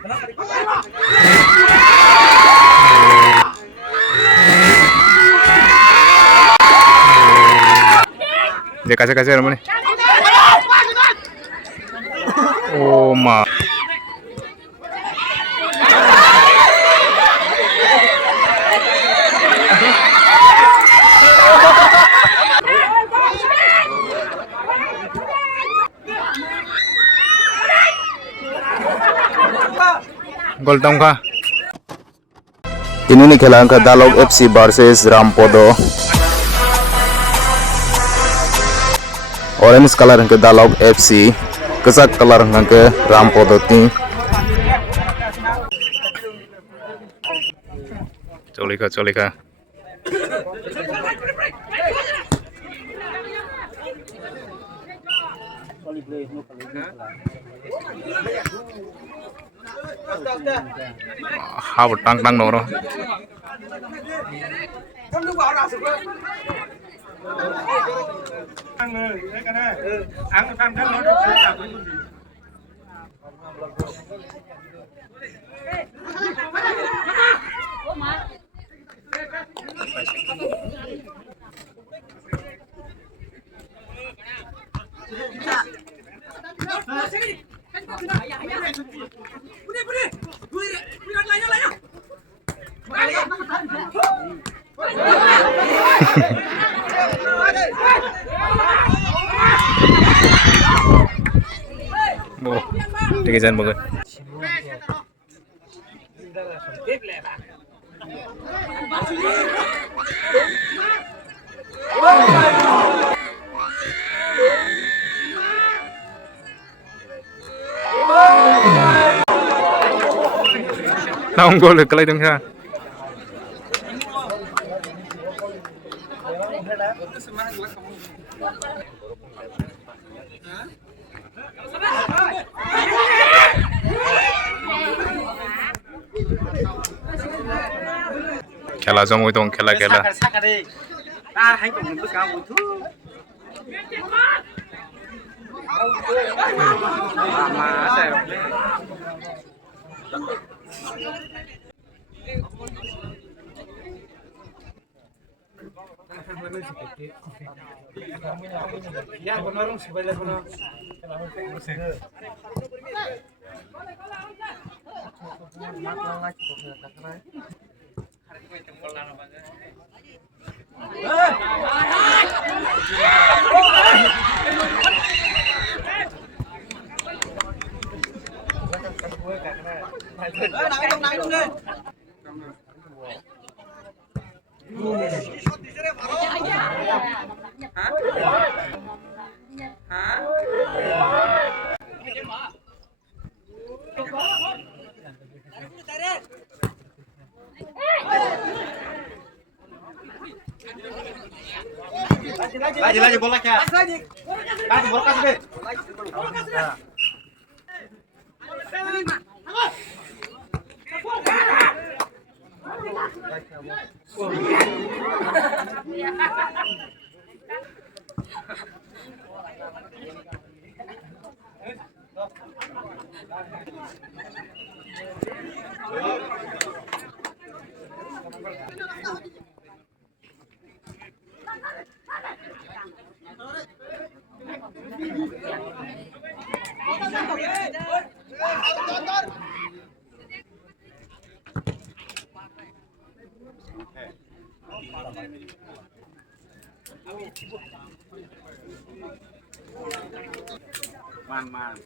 Dia kasih mana? Oh ma. Gol tongka. Ini nih खेला का दालोग FC versus रामपोदो. Orange color के दालोग FC, kesak color के रामपोदो team. Colika. Hao tang nong rồi. Oh, tiga bagus. Không có lực lấy đứng ra. Khela jomoi dong khela. Lagi bola kya? Kasih bola kasih deh. Man.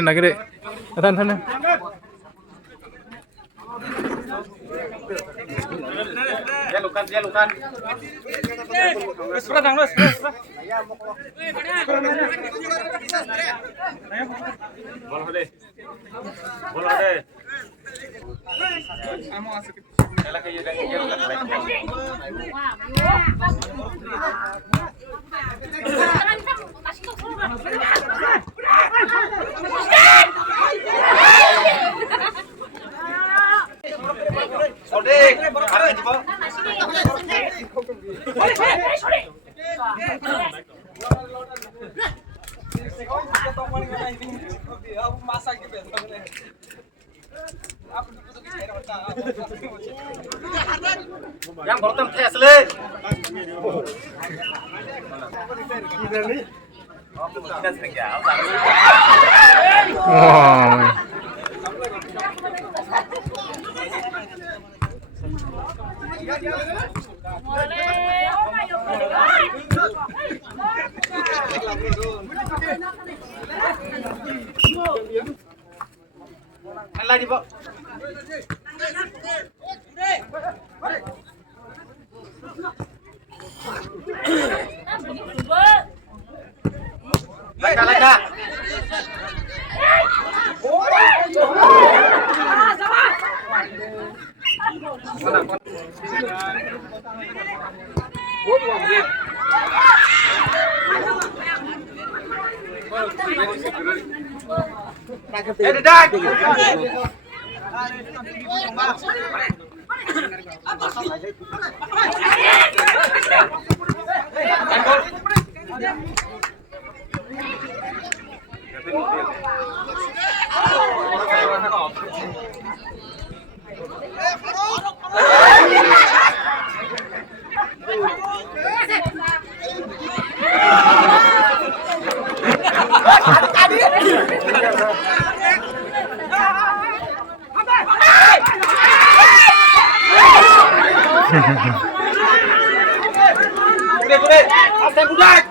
Nagere. Tan. Jalukan, jalukan. Sudah dang, sudah. Bola deh. Bola deh. Amo asik. Kala kayo dang jalukan lagi. Sodik, arah di bawah. Yang bottom tes le. Wow. Lagi, Pak. Laka. Bude, asal budak.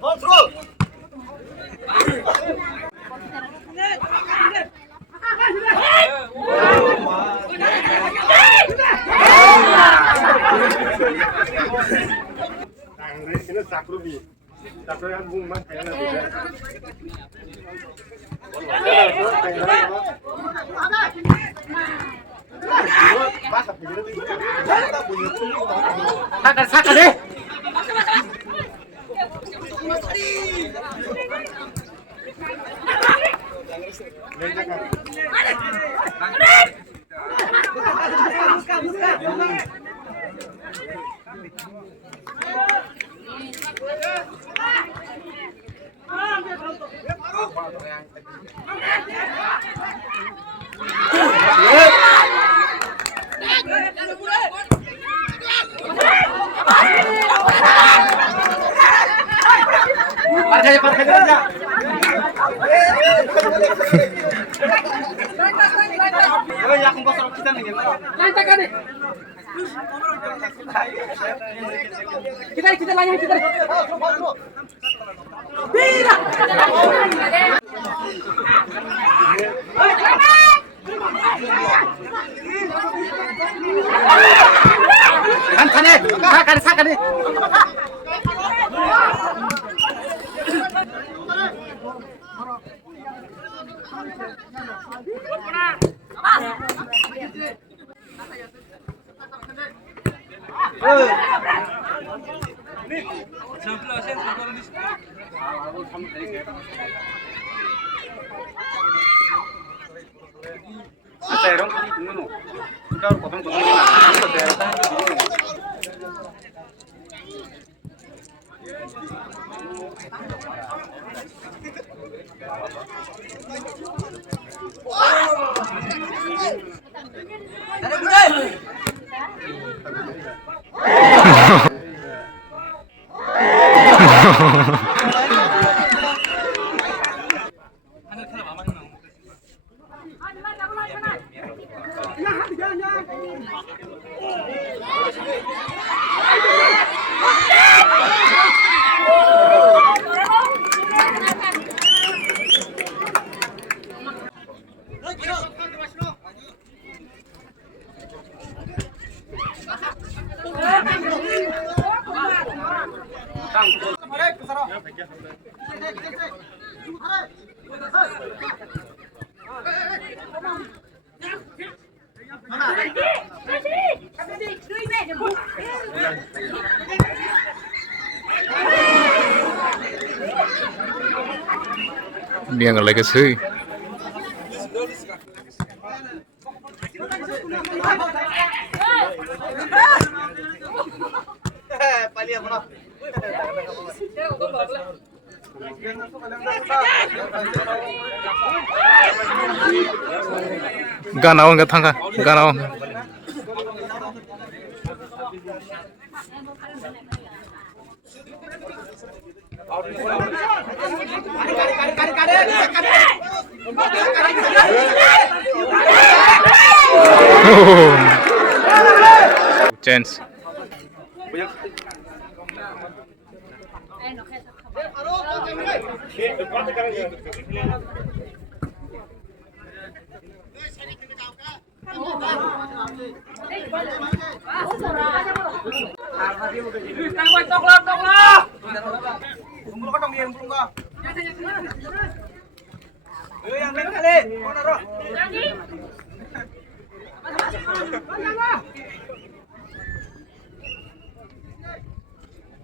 Kontrol. Ini sakrubi. Sakrubi yang bung mah kayak nanti. Sakan deh. Parkir aja. Oh ya, aku kosong kita nih. Lantai kan nih. Kita lanjut kita. Tidak. Sakan nih. Dia nggak lagi sih. Gana nggak tangga, gana. Chance.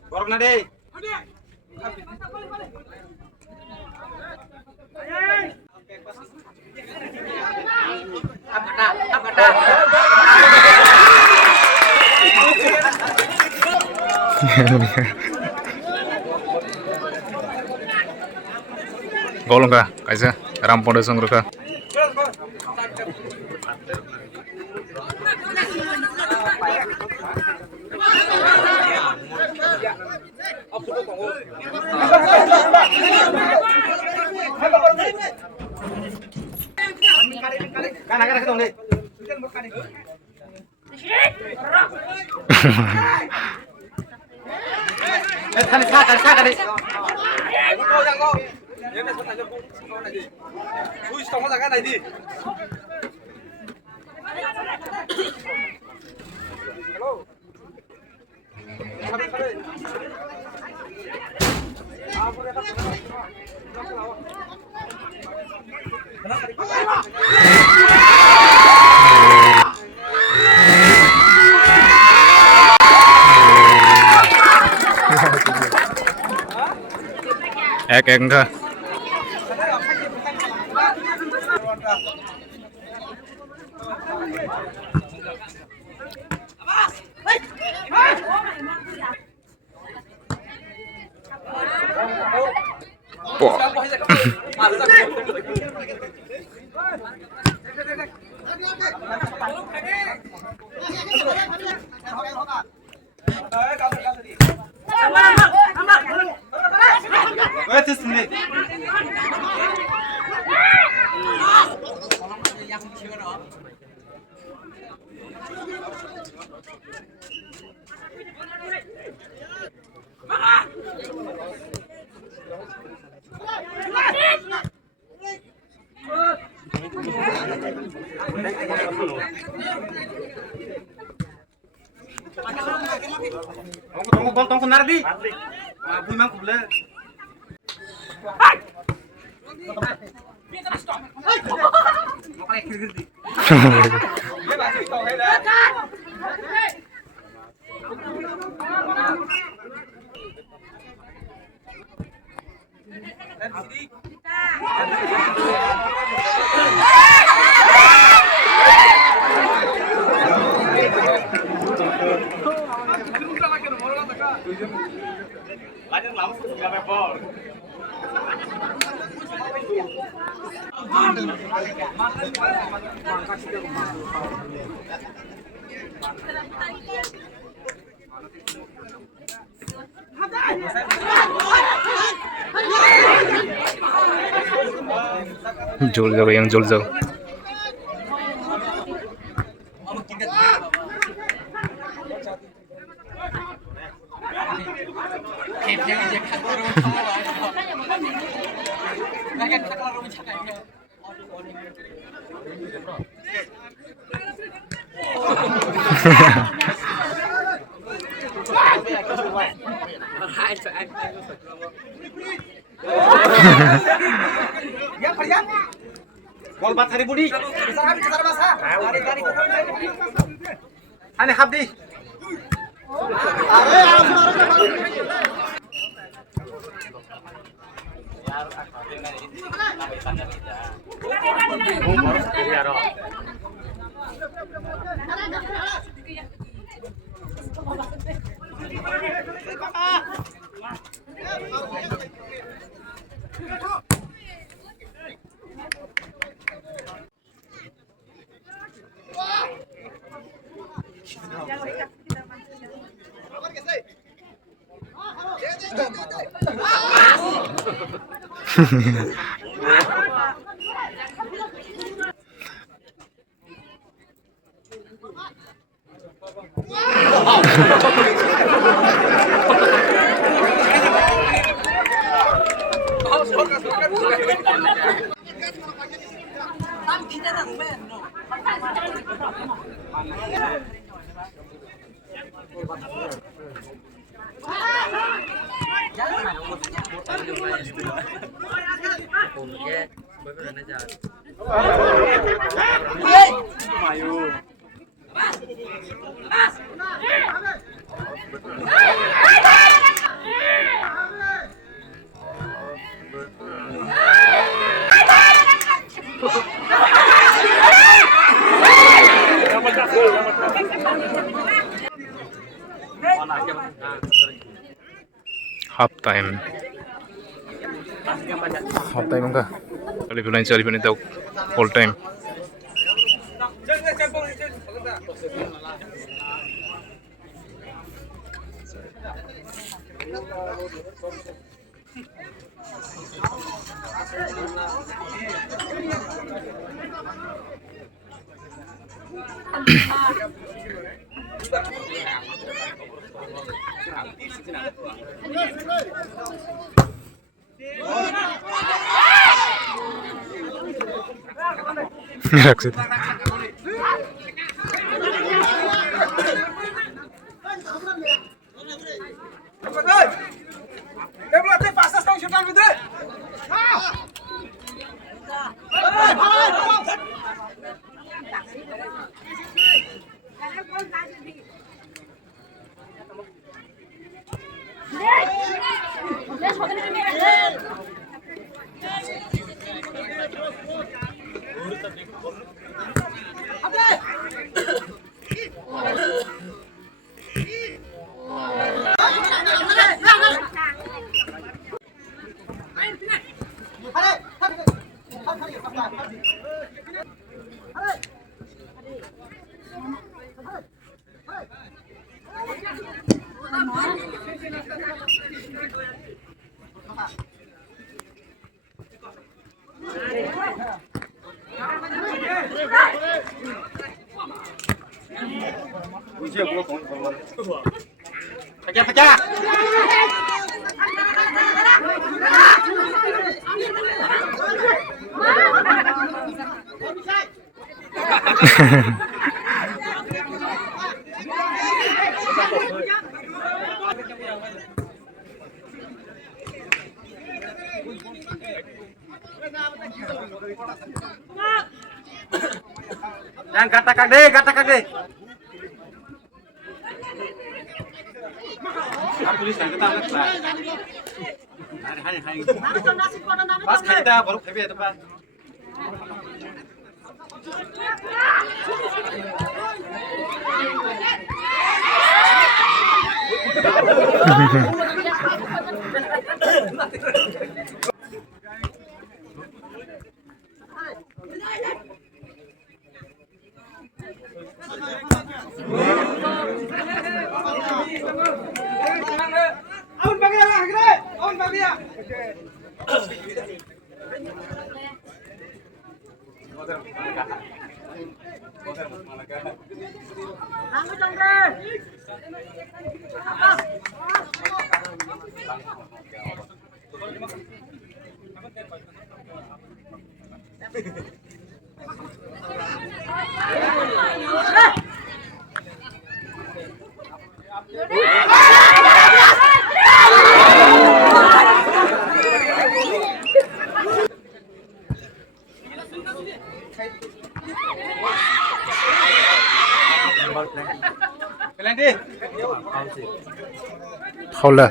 Borok na deh. Golong ka, kaisa Rampondo Sangro ka. Kana ketong deh. Sana deh. Ek enggak. Tong nardi. Abu mang kubla. Jul jauh yang jul jauh. Gol bat hari budi. Ane habdi. Half time enggak? Cari tahu full time. Ngerak sih. Pecah. Yang kata kade. Tulisan kita anak lah. Hari. Pas kita baru kebe itu Pak. Aun bagi ya. đi. Khâu là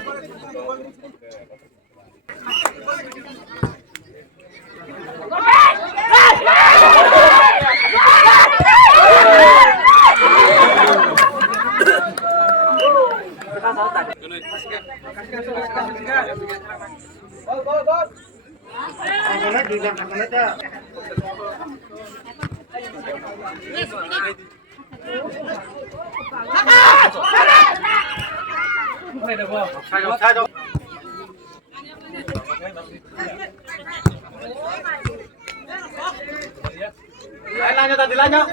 Coconut juga coconut ya. Sai đâu. Lại cho ta đi lại nhá.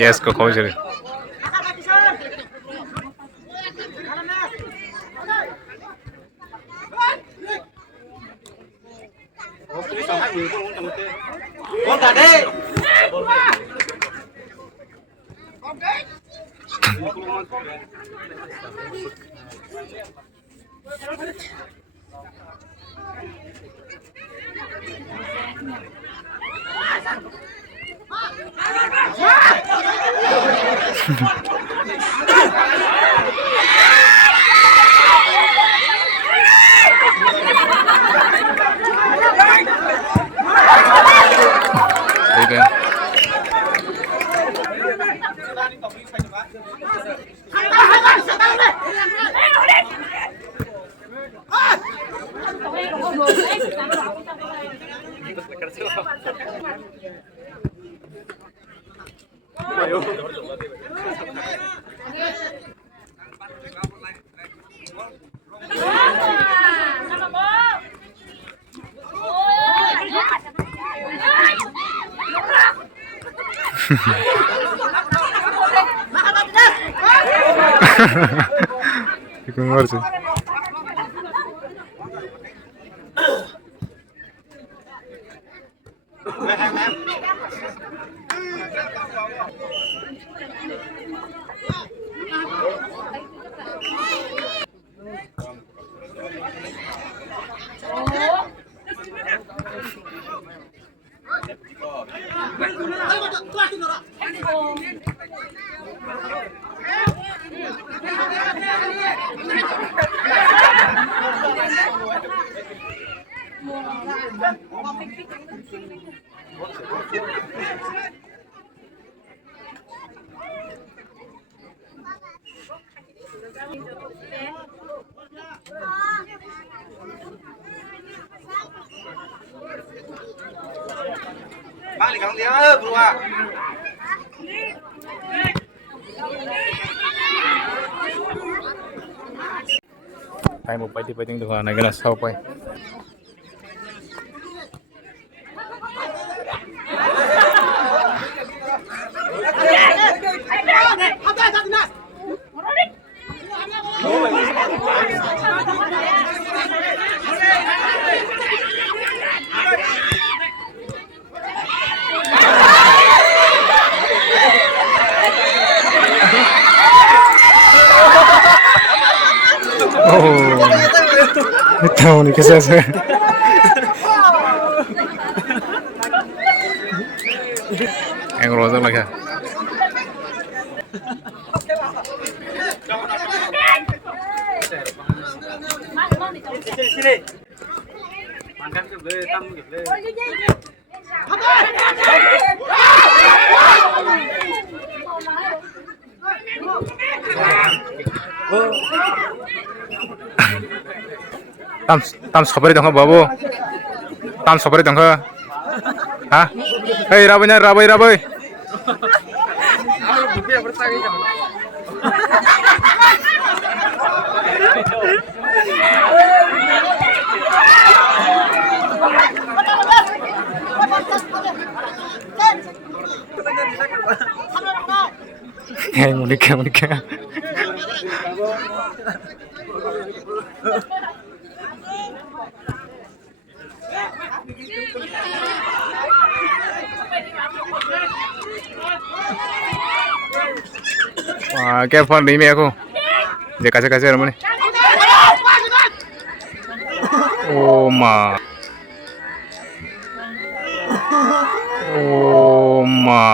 yes có khâu rồi. Con cả đi. Ok. Iku ngerti. Bác đi cắn tiếng ơi, vừa à. Tay một bay thì bay tiếng được này cái là sau bay. Tahu nih kisah saya. Yang rozak lagi. Sini. Makan ke boleh, tam ke boleh. Tam sabari dong babu. Tam sabari dong. Hah? Hei rabai. Hei menikah. Kayak phone ini aku. Dia kasih mana? Oh ma. Oh ma.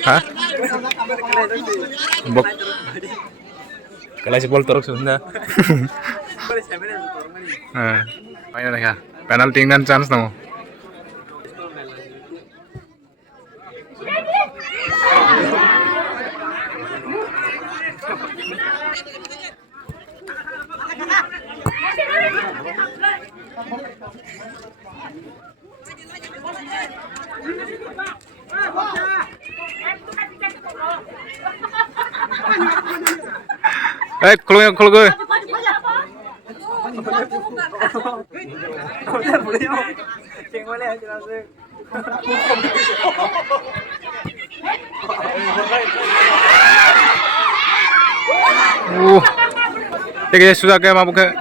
Hah? Bok. Kelas bol terus sudah. Ayo ya. Penalti dan chance no. Kalau gue. Dia sudah kayak mabuk kayak.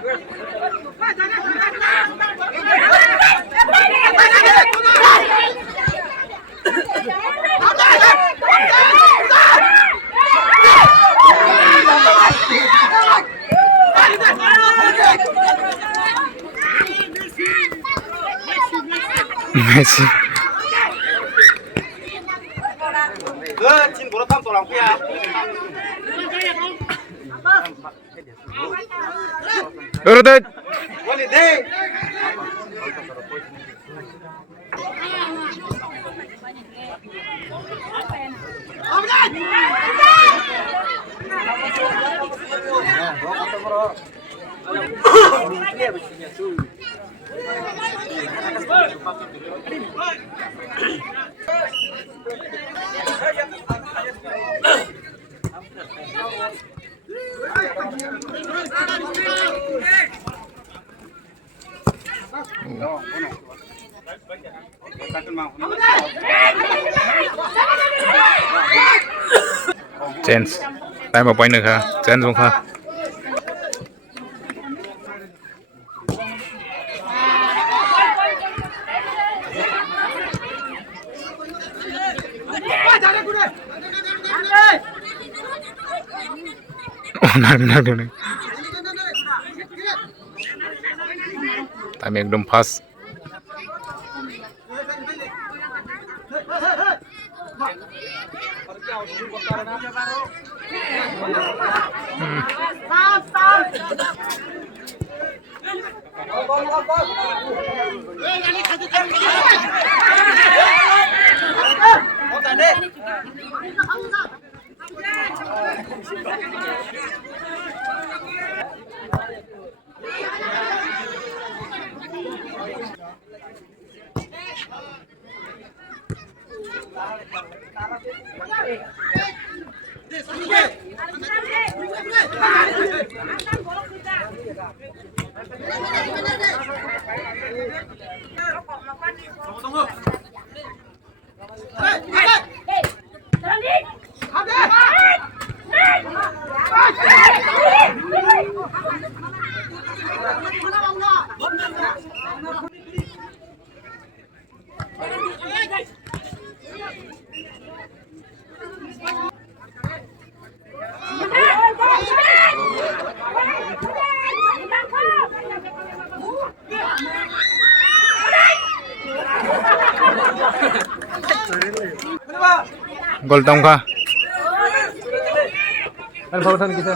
Messi. Chin bố tam tổ lòng kia. Udah deh. Boleh deh. Chance. Tay một point nữa hả? Chance không hả? Benar. Time ekdom fast. Gol tongka. Kan barusan kita.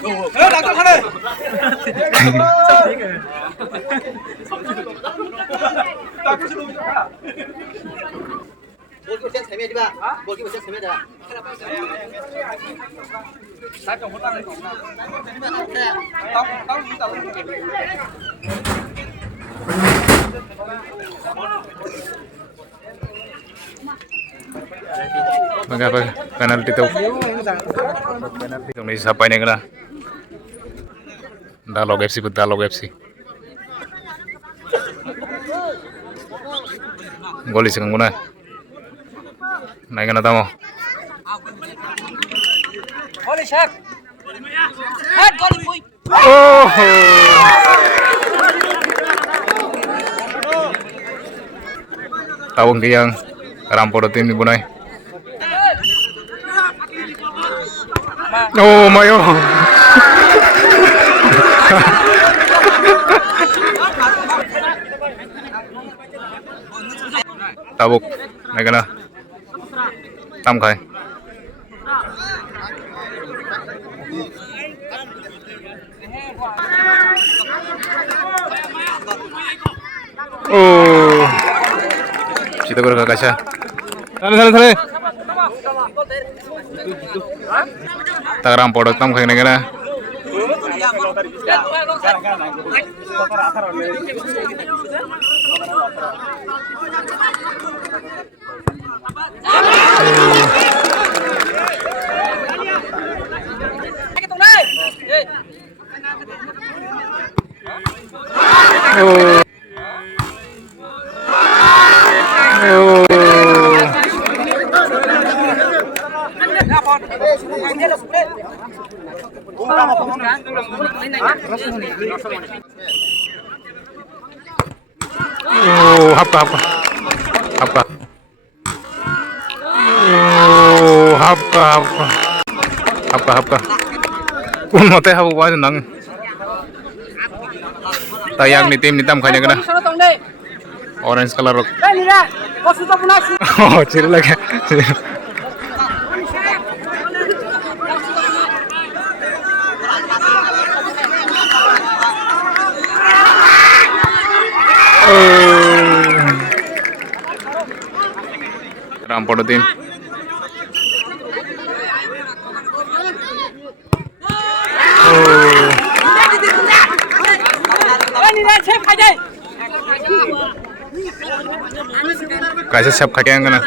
Doctor खड़े doctor शुरू हो गया बोल के बच्चा छमे दिबा बोल के बच्चा छमे दा सा तो होता नहीं Mengapa penalti itu? Penalti itu nih siapa ini kena? Dalog FC betul Dalog FC. Gol isi kan guna. Naik kena tamu. Gol shot head gol boy Oh. Tawang tiang rampor tim ni bunai. Oh mayo. Tabuk, naik kena. Tam khai. Oh, cita berkah kaca. Sana. Tagram produk tam khai naik kena. Oh. Oh, apa? Oh, apa? Kun mate habu wa nang. Tayang ni tim ni tam khanya kena. Orange color. Oh, ciri lagi. Rampor tim. Kaisa siap khake ang kana.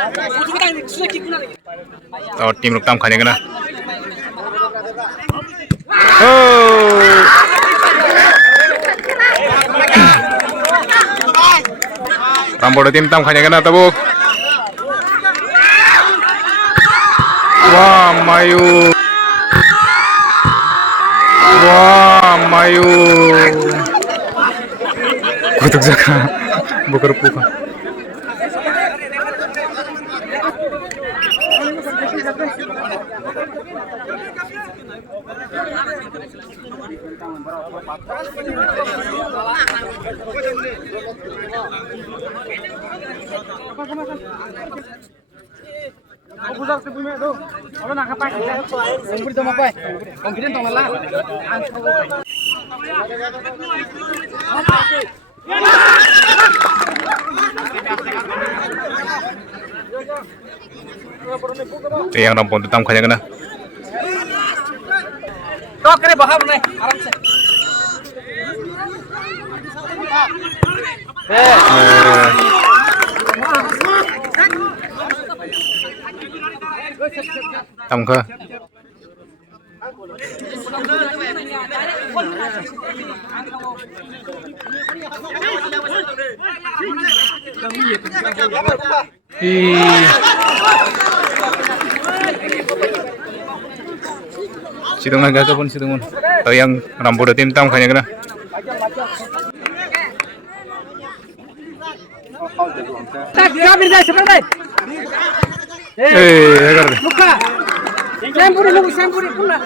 Oh, tim ruk tam khanya kana. Oh. Rampor tim tam khanya kana tabuk. Wah, Mayu. Kutuk jaka. Bukan puka. Yang rampon tam khanya kena. Talk करे बाहर नहीं आराम से Tam kha. Sidungan gagawin pun sidungan. Tahu yang rambut tim tam kanya kena. Agar deh. Sempuri pula.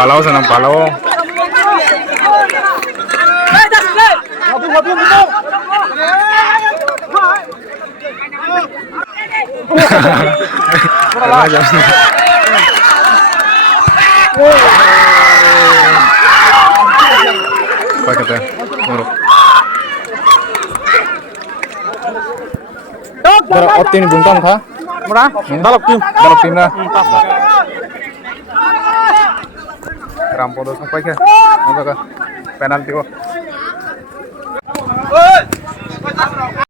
Palau senang palau. Apa kata? Muruk. Berapa optim buntong kah? Murah? Dalok tim. Dalam tim na. Rampo do sampai ke. Apa ke? Penalti ko.